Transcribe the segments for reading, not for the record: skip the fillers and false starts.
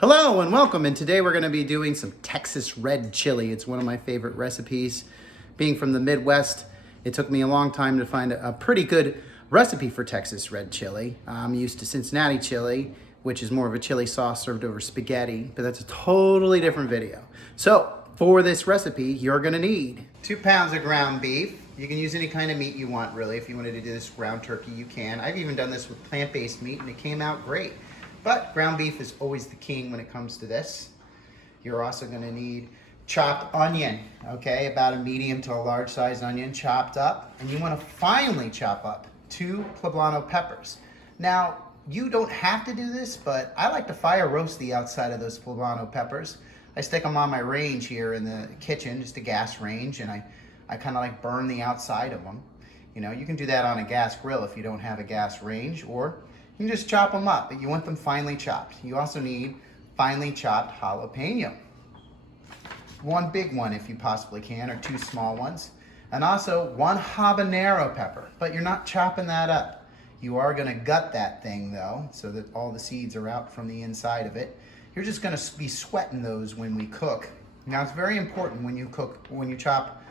Hello and welcome, and today we're going to be doing some Texas red chili. It's one of my favorite recipes. Being from the Midwest, it took me a long time to find a pretty good recipe for Texas red chili. I'm used to Cincinnati chili, which is more of a chili sauce served over spaghetti, but that's a totally different video. So for this recipe, you're going to need 2 pounds of ground beef. You can use any kind of meat you want, really. If you wanted to do this ground turkey, you can. I've even done this with plant-based meat and it came out great. But ground beef is always the king when it comes to this. You're also going to need chopped onion, okay? About a medium to a large size onion chopped up. And you want to finely chop up 2 poblano peppers. Now, you don't have to do this, but I like to fire roast the outside of those poblano peppers. I stick them on my range here in the kitchen, just a gas range, and I kind of like burn the outside of them. You know, you can do that on a gas grill if you don't have a gas range, or you can just chop them up, but you want them finely chopped. You also need finely chopped jalapeno. 1 big one if you possibly can, or 2 small ones. And also 1 habanero pepper, but you're not chopping that up. You are gonna gut that thing though, so that all the seeds are out from the inside of it. You're just gonna be sweating those when we cook. Now it's very important when you chop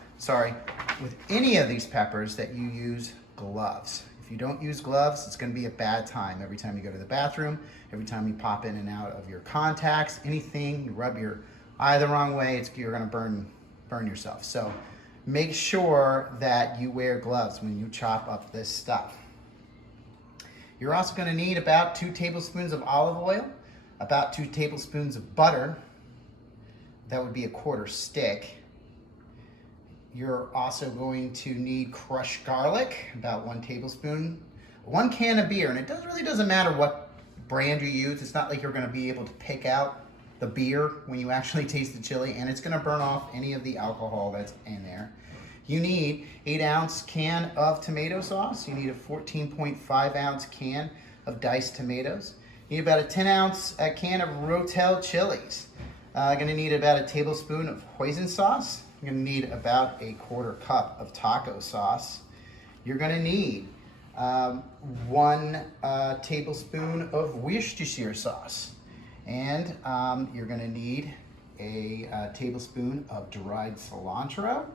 with any of these peppers that you use gloves. If you don't use gloves, it's going to be a bad time. Every time you go to the bathroom, every time you pop in and out of your contacts, anything, you rub your eye the wrong way, you're going to burn yourself. So make sure that you wear gloves when you chop up this stuff. You're also going to need about 2 tablespoons of olive oil, about 2 tablespoons of butter. That would be a 1/4 stick. You're also going to need crushed garlic, about 1 tablespoon, 1 can of beer, and it really doesn't matter what brand you use. It's not like you're going to be able to pick out the beer when you actually taste the chili, and it's going to burn off any of the alcohol that's in there. You need 8-ounce can of tomato sauce. You need a 14.5-ounce can of diced tomatoes. You need about a 10-ounce can of Rotel chilies. Going to need about a tablespoon of hoisin sauce. You're going to need about a 1/4 cup of taco sauce. You're going to need 1 tablespoon of Worcestershire sauce. And you're going to need a tablespoon of dried cilantro,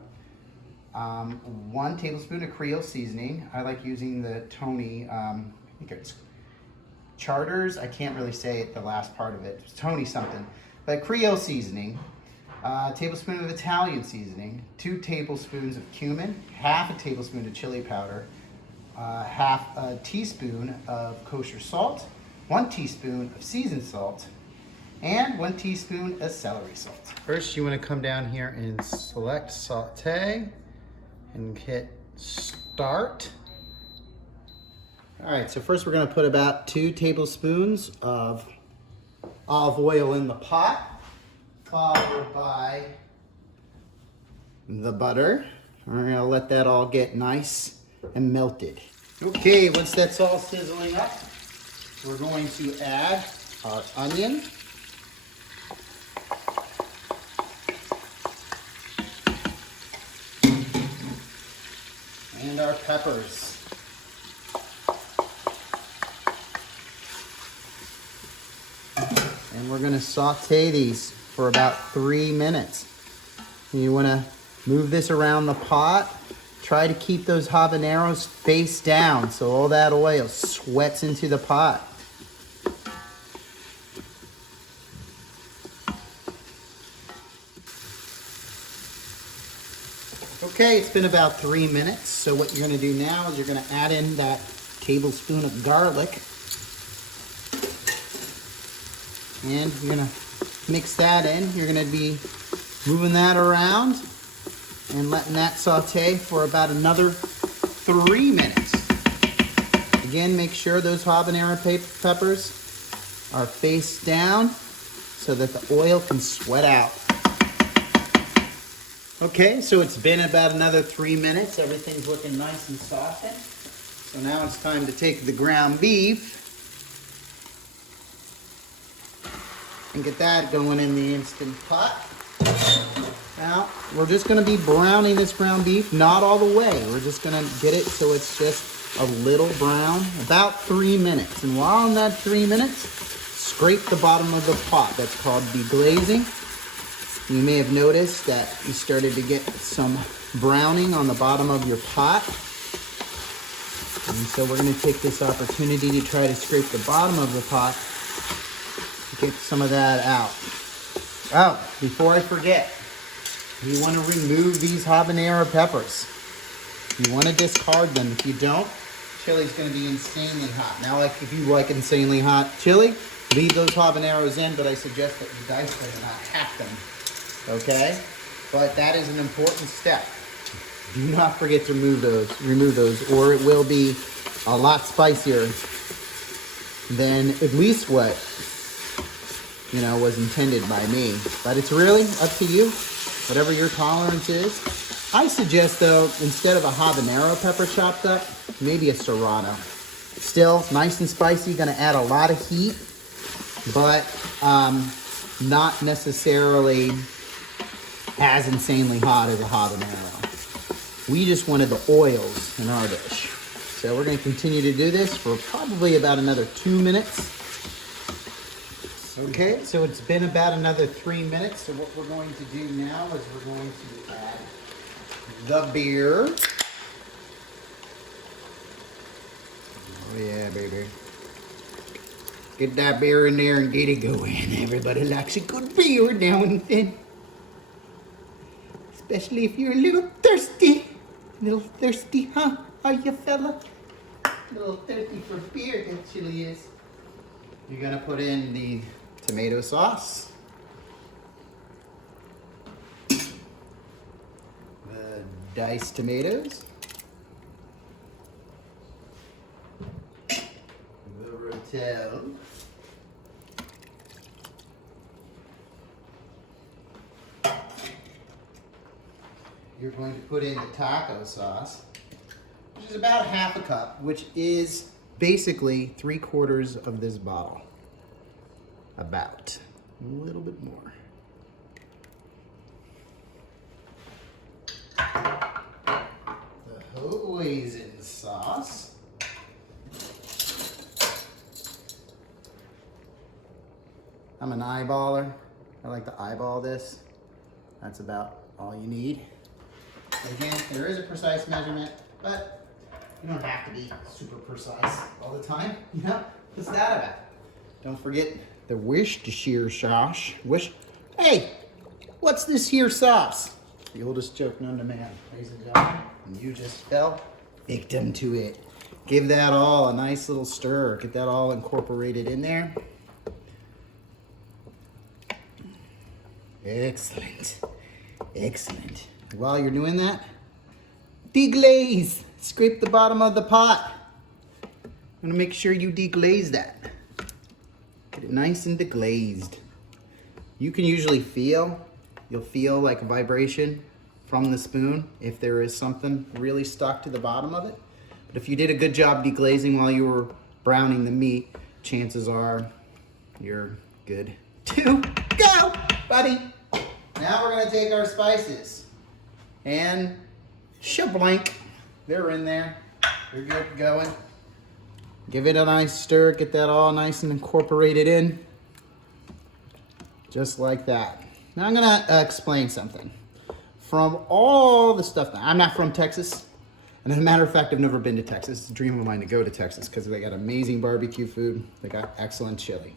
1 tablespoon of Creole seasoning. I like using the Tony, I think it's Charters. I can't really say it, the last part of it. It's Tony something. But Creole seasoning. A tablespoon of Italian seasoning, 2 tablespoons of cumin, 1/2 tablespoon of chili powder, 1/2 teaspoon of kosher salt, 1 teaspoon of seasoned salt, and 1 teaspoon of celery salt. First, you want to come down here and select saute and hit start. All right, so first we're going to put about 2 tablespoons of olive oil in the pot, followed by the butter. We're going to let that all get nice and melted. Okay, once that's all sizzling up, we're going to add our onion. And our peppers. And we're going to saute these for about 3 minutes. You want to move this around the pot. Try to keep those habaneros face down so all that oil sweats into the pot. Okay, it's been about 3 minutes. So what you're going to do now is you're going to add in that tablespoon of garlic. And you're going to mix that in. You're going to be moving that around and letting that saute for about another 3 minutes. Again, make sure those habanero peppers are face down so that the oil can sweat out. Okay, so it's been about another 3 minutes. Everything's looking nice and softened. So now it's time to take the ground beef and get that going in the Instant Pot. Now, we're just going to be browning this ground beef, not all the way. We're just going to get it so it's just a little brown, about 3 minutes. And while in that 3 minutes, scrape the bottom of the pot. That's called deglazing. You may have noticed that you started to get some browning on the bottom of your pot. And so we're going to take this opportunity to try to scrape the bottom of the pot to get some of that out. Oh, before I forget, you want to remove these habanero peppers. You want to discard them. If you don't, chili's going to be insanely hot. Now, like if you like insanely hot chili, leave those habaneros in, but I suggest that you dice them and not hack them. Okay? But that is an important step. Do not forget to remove those, or it will be a lot spicier than at least what, you know, was intended by me. But it's really up to you, whatever your tolerance is. I suggest, though, instead of a habanero pepper chopped up, maybe a serrano. Still nice and spicy, gonna add a lot of heat, but not necessarily as insanely hot as a habanero. We just wanted the oils in our dish. So we're gonna continue to do this for probably about another 2 minutes. Okay, so it's been about another 3 minutes. So what we're going to do now is we're going to add the beer. Oh yeah, baby. Get that beer in there and get it going. Everybody likes a good beer now and then. Especially if you're a little thirsty. Huh? Are you, fella? A little thirsty for beer, that chili is. You're gonna put in the tomato sauce. The diced tomatoes. The Rotel. You're going to put in the taco sauce, which is about half a cup, which is basically 3/4 of this bottle. About. A little bit more. The hoisin sauce. I'm an eyeballer. I like to eyeball this. That's about all you need. Again, there is a precise measurement, but you don't have to be super precise all the time. You know, what's that about? Don't forget the Worcestershire sauce. Hey, what's this here sauce? The oldest joke known to man, ladies and gentlemen. And you just fell victim to it. Give that all a nice little stir. Get that all incorporated in there. Excellent. Excellent. While you're doing that, deglaze. Scrape the bottom of the pot. I'm gonna make sure you deglaze that. Get it nice and deglazed. You can usually you'll feel like a vibration from the spoon if there is something really stuck to the bottom of it. But if you did a good job deglazing while you were browning the meat, chances are you're good to go, buddy. Now we're gonna take our spices. And shablank, they're in there. They're good going. Give it a nice stir, get that all nice and incorporated in. Just like that. Now I'm gonna explain something. From all the stuff, I'm not from Texas. And as a matter of fact, I've never been to Texas. It's a dream of mine to go to Texas because they got amazing barbecue food. They got excellent chili.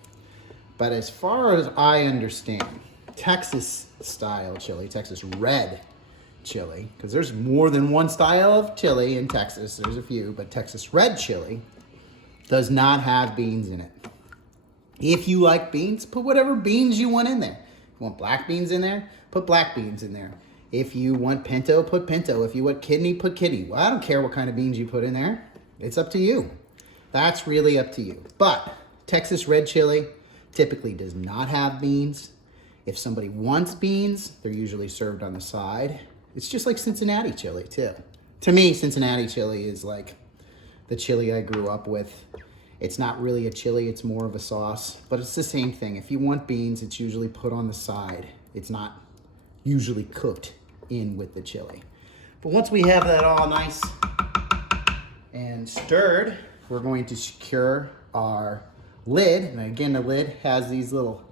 But as far as I understand, Texas style chili, Texas red chili, because there's more than one style of chili in Texas. There's a few, but Texas red chili does not have beans in it. If you like beans, put whatever beans you want in there. If you want black beans in there, put black beans in there. If you want pinto, put pinto. If you want kidney, put kidney. Well, I don't care what kind of beans you put in there. It's up to you. That's really up to you. But Texas red chili typically does not have beans. If somebody wants beans, they're usually served on the side. It's just like Cincinnati chili too. To me, Cincinnati chili is like the chili I grew up with. It's not really a chili, it's more of a sauce, but it's the same thing. If you want beans, it's usually put on the side. It's not usually cooked in with the chili. But once we have that all nice and stirred, we're going to secure our lid, and again, the lid has these little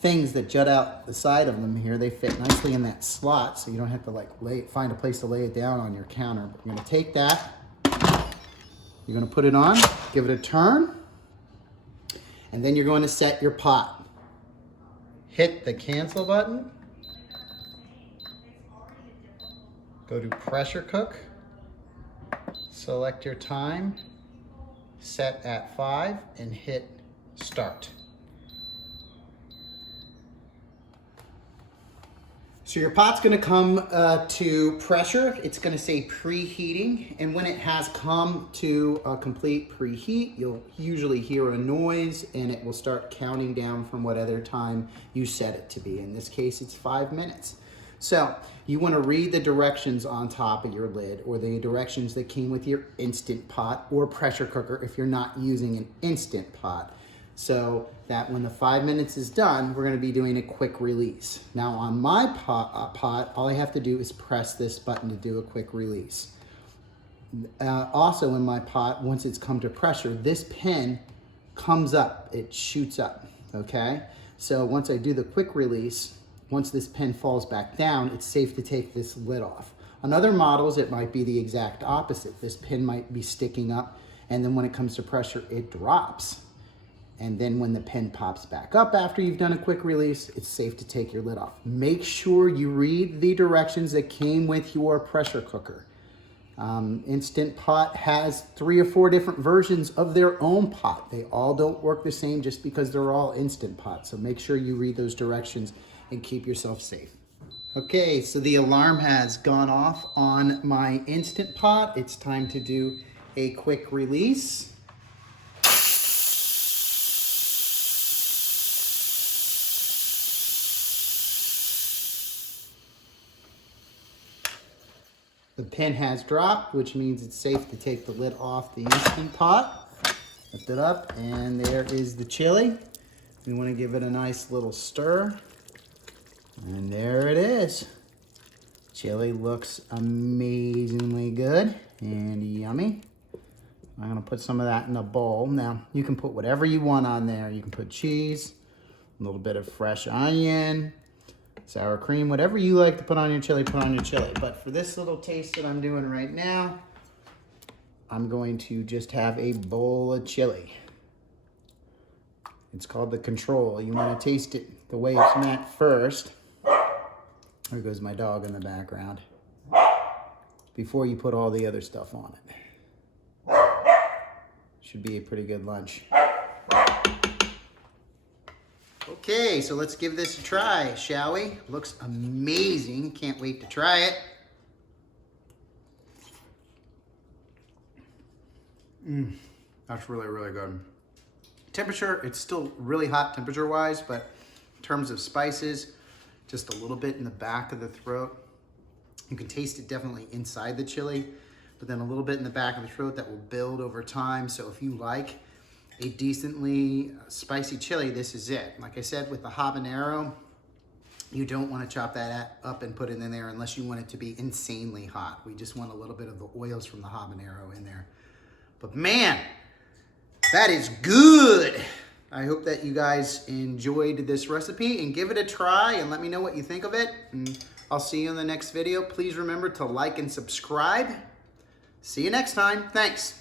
things that jut out the side of them here. They fit nicely in that slot, so you don't have to like find a place to lay it down on your counter. But you're gonna take that, you're gonna put it on, give it a turn, and then you're going to set your pot. Hit the cancel button, go to pressure cook, select your time, set at 5, and hit start. So your pot's gonna come to pressure. It's gonna say preheating, and when it has come to a complete preheat, you'll usually hear a noise and it will start counting down from whatever time you set it to be. In this case, it's 5 minutes. So you wanna read the directions on top of your lid, or the directions that came with your Instant Pot or pressure cooker if you're not using an Instant Pot. So that when the 5 minutes is done, we're gonna be doing a quick release. Now on my pot, all I have to do is press this button to do a quick release. Also in my pot, once it's come to pressure, this pin comes up, it shoots up, okay? So once I do the quick release, once this pin falls back down, it's safe to take this lid off. On other models, it might be the exact opposite. This pin might be sticking up, and then when it comes to pressure, it drops. And then when the pin pops back up after you've done a quick release, it's safe to take your lid off. Make sure you read the directions that came with your pressure cooker. Instant Pot has 3 or 4 different versions of their own pot. They all don't work the same just because they're all Instant Pot. So make sure you read those directions and keep yourself safe. Okay, so the alarm has gone off on my Instant Pot. It's time to do a quick release. The pin has dropped, which means it's safe to take the lid off the Instant Pot. Lift it up, and there is the chili. We want to give it a nice little stir. And there it is. Chili looks amazingly good and yummy. I'm gonna put some of that in a bowl. Now, you can put whatever you want on there. You can put cheese, a little bit of fresh onion, sour cream, whatever you like to put on your chili, put on your chili. But for this little taste that I'm doing right now, I'm going to just have a bowl of chili. It's called the Control. You want to taste it the way it's meant first. There goes my dog in the background. Before you put all the other stuff on it. Should be a pretty good lunch. Okay, so let's give this a try, shall we? Looks amazing. Can't wait to try it. That's really, really good. Temperature, it's still really hot temperature-wise, but in terms of spices, just a little bit in the back of the throat. You can taste it definitely inside the chili, but then a little bit in the back of the throat that will build over time. So if you like a decently spicy chili, this is it. Like I said, with the habanero, you don't want to chop that up and put it in there unless you want it to be insanely hot. We just want a little bit of the oils from the habanero in there. But man, that is good. I hope that you guys enjoyed this recipe and give it a try and let me know what you think of it. And I'll see you in the next video. Please remember to like and subscribe. See you next time. Thanks.